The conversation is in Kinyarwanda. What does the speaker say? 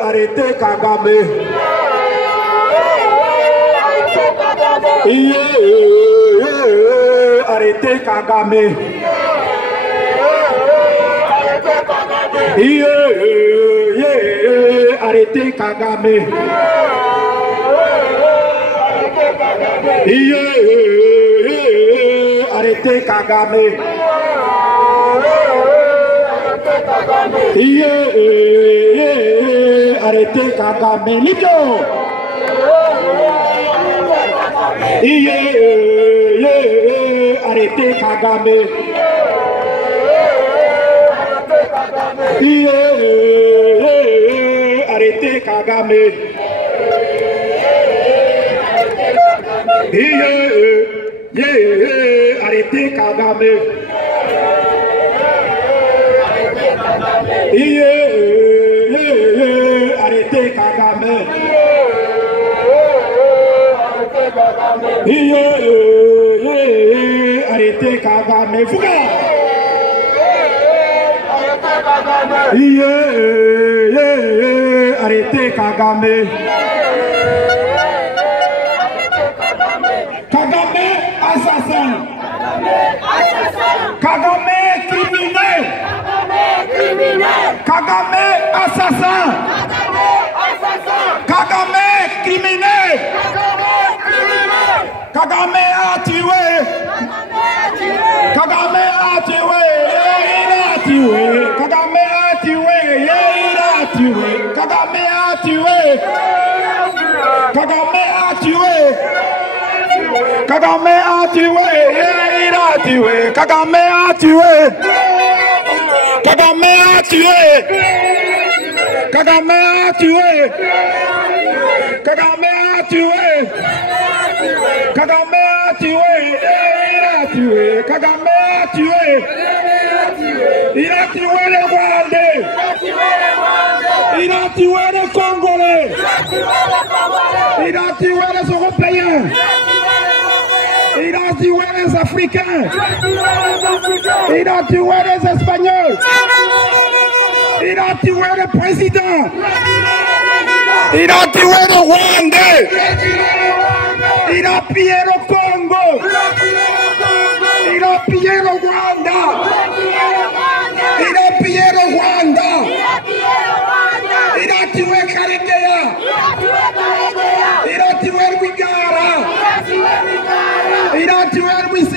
Arrêtez Kagame. Arrêtez Kagame. Arrêtez Kagame. Arrêtez Kagame. Arrêtez Kagame. Lido. Arrêtez Kagame. Arrêtez Kagame. Arrêtez Kagame. Arrêtez Kagame. Arrêtez Kagame. Fouga. Arrêtez Kagame. Kagame assassin. Kagame criminel. Kagame assassin. Kagame criminel. Kagame a tué. Kagame a tué. Il a tué. Kagame a tué. Il a tué. Kagame a tué. Kagame a tué. Kagame a tué. Il a tué. Kagame a tué. Kagame a tué. Kagame a tué. Kagame a tué. Kagame a tué. Il a tué. Kagame a tué. Il a tué les Rwandais. Il a tué les Congolais. Il a tué les Européens. Il a tué les Africains. Il a tué les Espagnols. Il a tué le président. Il a tué le Rwandais. Il a pillé le Congo. Il a pillé le Rwanda. Il a pillé le Rwanda. Il a tué Karegeya. Il a tué Wigara. Il a tué Louis